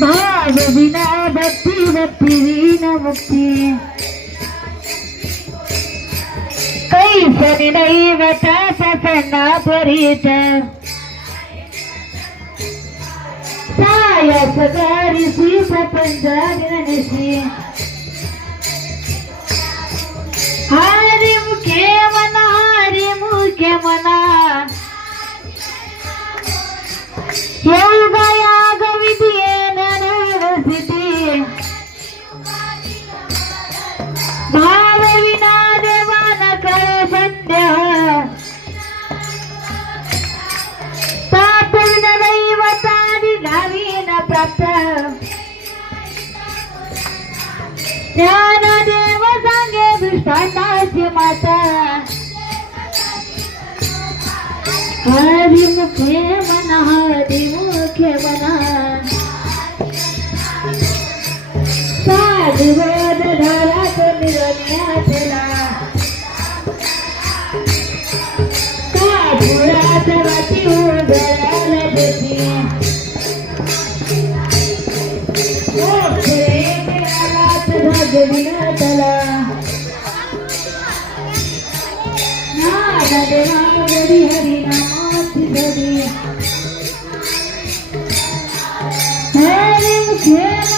భావవినా భక్తి భక్తి వీణ భక్తి కైసని నైవత ససన్నా పరీత సాయ సకారి శ్రీ సపంజ గణేశి ज्ञान देव सांगे दुष्टांताची माता हरी मुखे मना हरी मुखे मना साधुवाद धरा तो निरण्याचला साधुरात Yeah.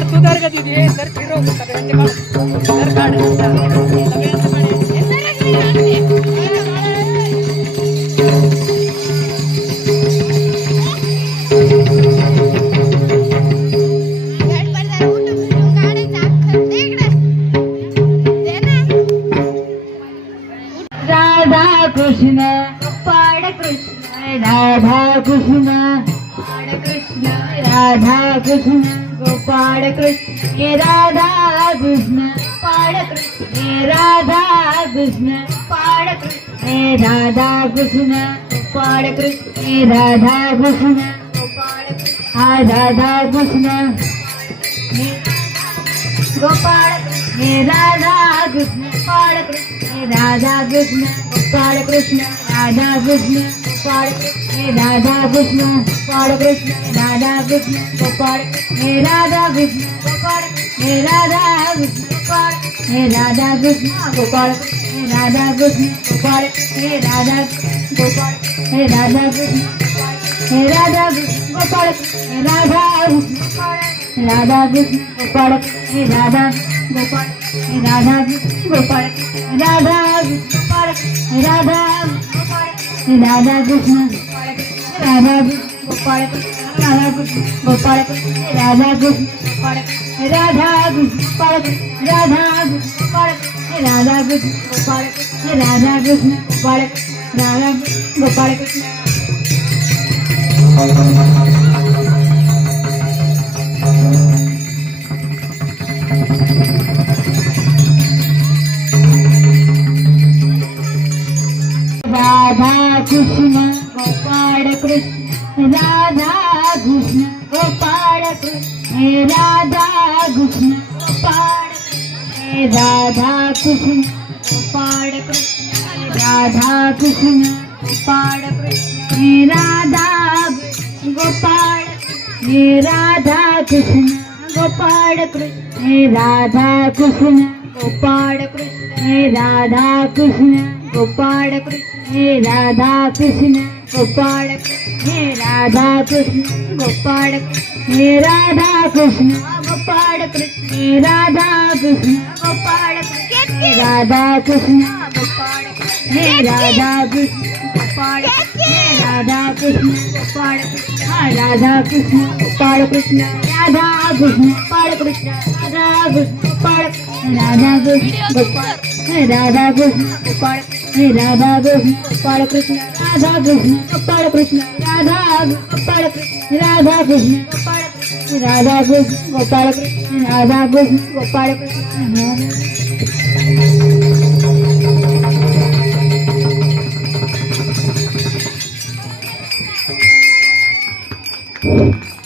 तू धर का हे धर फिरव. सगळ्यांचे काढ. धर काढ. सगळ्यांचे कृष्ण कृष्ण राधा कृष्ण गोपाळ कृष्ण हे राधा कृष्ण गोपाळ कृष्ण हे राधा कृष्ण गोपाळ कृष्ण हे राधा कृष्ण गोपाळ कृष्ण हे राधा कृष्ण गोपाळ हा राधा कृष्ण गोपाळ हे राधा कृष्ण गोपाळ कृष्ण राधा कृष्ण गोपाळ कृष्ण राधा कृष्ण गोपाळ हे राधा कृष्ण गोपाळ कृष्ण राधा कृष्ण गोपाळ हे राधा कृष्ण गोपाळ हे राधा कृष्ण गोपाळ हे राधा कृष्ण गोपाळ हे राधा कृष्ण गोपाळ हे राधा गोपाळ हे राधा कृष्ण हे राधा कृष्ण गोपाळ हे राधा कृष्ण गोपाळ राधा कृष्ण गोपाळ हे राधा गोपाळ हे राधा कृष्ण गोपाळ हे राधा कृष्ण गोपाळ हे राधा રાધા કૃષ્ણ રાધા ગોપાળ રાધા ગોપાળ રાધા ગોપાળ રાધા ગોપાળ રાધા ગોપાળ રાધા ગોપાળ રાધા ગોપાળ રાધા ગોપાળ कृष्ण गोपाळ कृष्ण हे राधा कृष्ण कृष्ण हे राधा कृष्ण गोपाळ कृष्ण राधा कृष्ण कृष्ण हे राधा गोपाळ हे राधा कृष्ण कृष्ण हे राधा कृष्ण कृष्ण हे राधा कृष्ण गोपाळ कृष्ण हे राधा कृष्ण गोपाळ कृष्ण हे राधा कृष्ण गोपाळ कृष्ण हे राधा कृष्ण गोपाळ कृष्ण हे राधा कृष्ण गोपाळ कृष्ण राधा कृष्ण गोपाळ कृष्ण हे राधा कृष्ण गोपाळ हे Radha Krishna Gopal Krishna Radha Krishna Gopal Krishna Radha Krishna Gopal Krishna Radha Krishna Gopal Radha Krishna Gopal Krishna Krishna Krishna Krishna Krishna